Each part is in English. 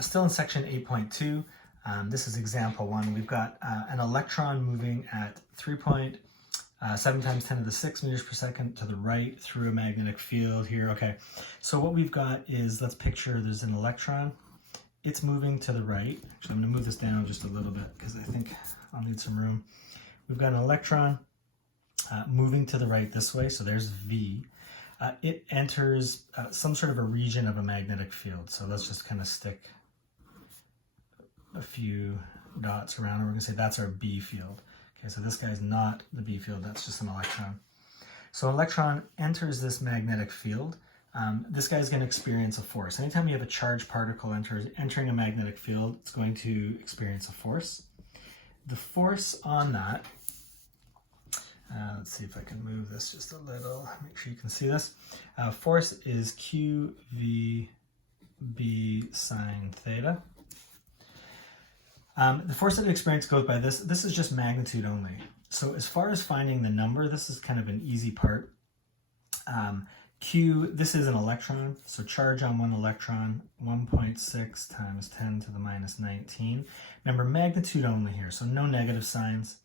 Still in section 8.2, this is example 1. We've got an electron moving at 3.7 times 10 to the 6 meters per second to the right through a magnetic field here. Okay, so what we've got is, let's picture there's an electron. It's moving to the right. Actually, I'm going to move this down just a little bit because I think I'll need some room. We've got an electron moving to the right this way, so there's V. It enters some sort of a region of a magnetic field. So let's just kind of stick a few dots around, and we're going to say that's our B field. Okay, so this guy's not the B field, that's just an electron. So an electron enters this magnetic field. This guy's going to experience a force. Anytime you have a charged particle entering a magnetic field, it's going to experience a force. The force on that, let's see if I can move this just a little, make sure you can see this. Force is QVB sine theta. The force that it experiences goes by this. This is just magnitude only. So as far as finding the number, this is kind of an easy part. Q, this is an electron, so charge on one electron, 1.6 times 10 to the minus 19. Remember, magnitude only here, so no negative signs.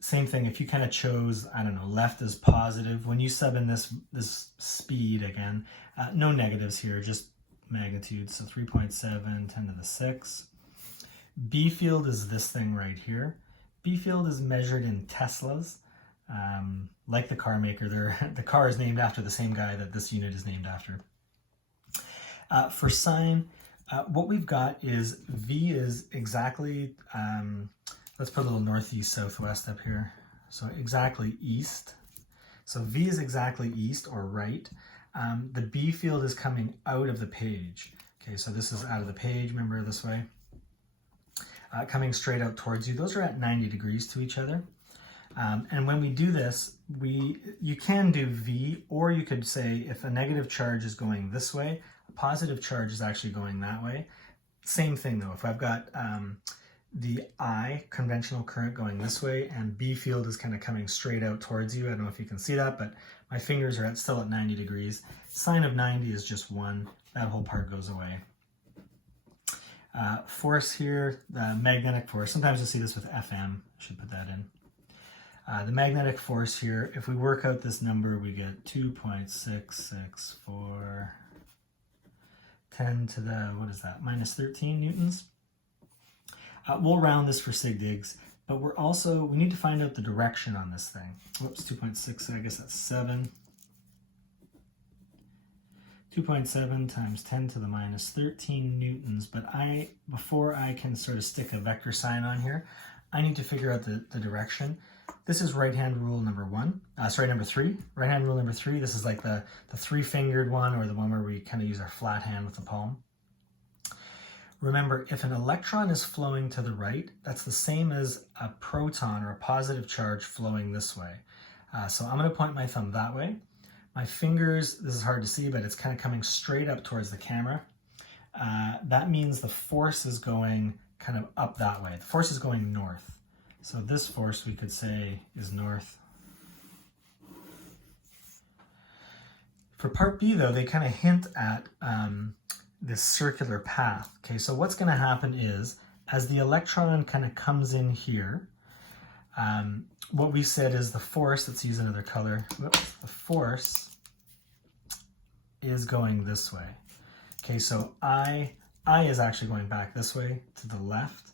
Same thing, if you kind of chose, I don't know, left is positive, when you sub in this speed again, no negatives here, just magnitude, so 3.7, 10 to the 6. B field is this thing right here. B field is measured in Teslas. Like the car maker, the car is named after the same guy that this unit is named after. For sine, what we've got is V is exactly, let's put a little northeast, southwest up here. So exactly east. So V is exactly east or right. The B field is coming out of the page. Okay, so this is out of the page, remember this way. Coming straight out towards you. Those are at 90 degrees to each other. And when we do this, you can do V, or you could say if a negative charge is going this way, a positive charge is actually going that way. Same thing though, if I've got the I, conventional current, going this way, and B field is kind of coming straight out towards you. I don't know if you can see that, but my fingers are still at 90 degrees. Sine of 90 is just 1. That whole part goes away. Force here, the magnetic force. Sometimes you'll see this with FM. I should put that in. The magnetic force here, if we work out this number, we get 2.664 10 to the, what is that, minus 13 newtons. We'll round this for sig digs, but we need to find out the direction on this thing. Whoops, 2.6, I guess that's 7. 2.7 times 10 to the minus 13 newtons, but before I can sort of stick a vector sign on here, I need to figure out the direction. This is right-hand rule number 3. Right-hand rule number 3, this is like the three-fingered one, or the one where we kind of use our flat hand with the palm. Remember, if an electron is flowing to the right, that's the same as a proton or a positive charge flowing this way. So I'm going to point my thumb that way. My fingers, this is hard to see, but it's kind of coming straight up towards the camera. That means the force is going kind of up that way. The force is going north. So this force, we could say, is north. For part B, though, they kind of hint at this circular path. Okay, so what's going to happen is, as the electron kind of comes in here, what we said is the force, let's use another color, the force is going this way. Okay, so I is actually going back this way to the left.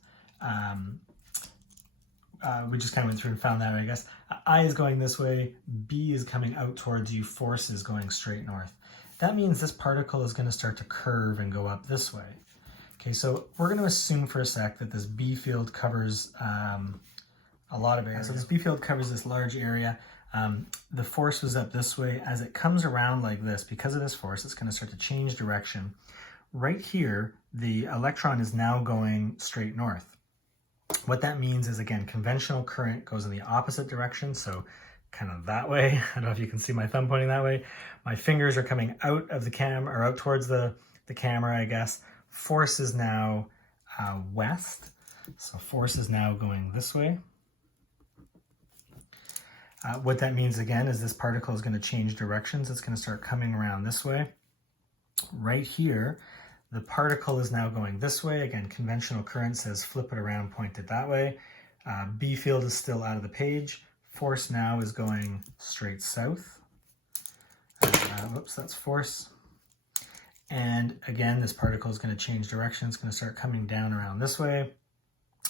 We just kind of went through and found that, I guess. I is going this way, B is coming out towards you, force is going straight north. That means this particle is going to start to curve and go up this way. Okay, so we're going to assume for a sec that this B field covers a lot of area. So this B field covers this large area. The force was up this way. As it comes around like this, because of this force, it's going to start to change direction. Right here, the electron is now going straight north. What that means is, again, conventional current goes in the opposite direction, so kind of that way. I don't know if you can see my thumb pointing that way. My fingers are coming out of the camera, or out towards the camera, I guess. Force is now west, so force is now going this way. What that means, again, is this particle is going to change directions. It's going to start coming around this way. Right here, The particle is now going this way. Again, conventional current says flip it around, point it that way. B field is still out of the page. Force now is going straight south. Whoops, that's force. And again, this particle is going to change direction. It's going to start coming down around this way.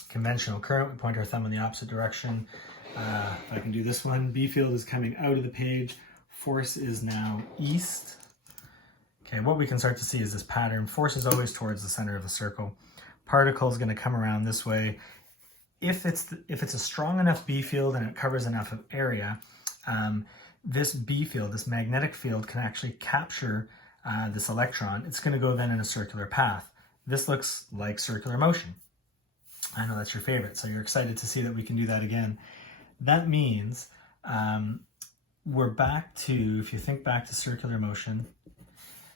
Conventional current, we point our thumb in the opposite direction. If I can do this one, B field is coming out of the page. Force is now east. Okay, what we can start to see is this pattern. Force is always towards the center of the circle. Particle is going to come around this way. If it's a strong enough B field and it covers enough of area, this B field, this magnetic field, can actually capture this electron. It's going to go then in a circular path. This looks like circular motion. I know that's your favorite, so you're excited to see that we can do that again. That means we're back to, if you think back to circular motion,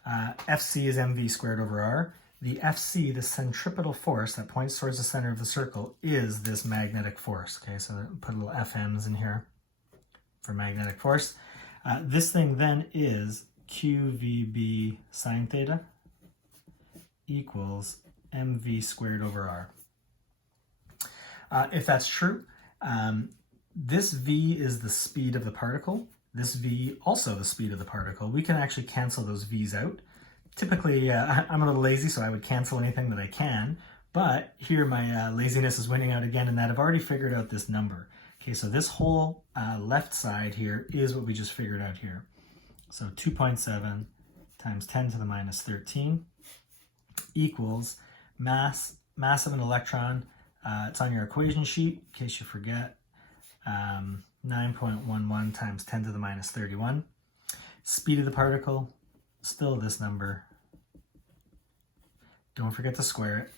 Fc is mv squared over r. The Fc, the centripetal force that points towards the center of the circle, is this magnetic force. Okay, so put little FMs in here for magnetic force. This thing then is QVB sine theta equals mv squared over r. If that's true, this v is the speed of the particle. This v also the speed of the particle. We can actually cancel those v's out. Typically, I'm a little lazy, so I would cancel anything that I can. But here my laziness is winning out again in that I've already figured out this number. Okay, so this whole left side here is what we just figured out here. So 2.7 times 10 to the minus 13 equals mass of an electron. It's on your equation sheet, in case you forget. 9.11 times 10 to the minus 31. Speed of the particle, still this number. Don't forget to square it.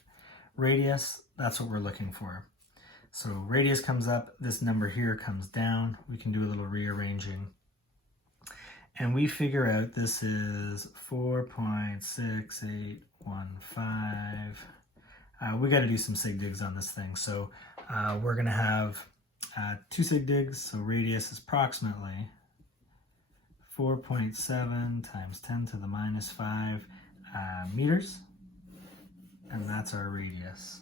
Radius, that's what we're looking for. So radius comes up, this number here comes down. We can do a little rearranging. And we figure out this is 4.6815. We got to do some sig digs on this thing. So we're going to have 2 sig digs. So radius is approximately 4.7 times 10 to the minus 5 meters. And that's our radius.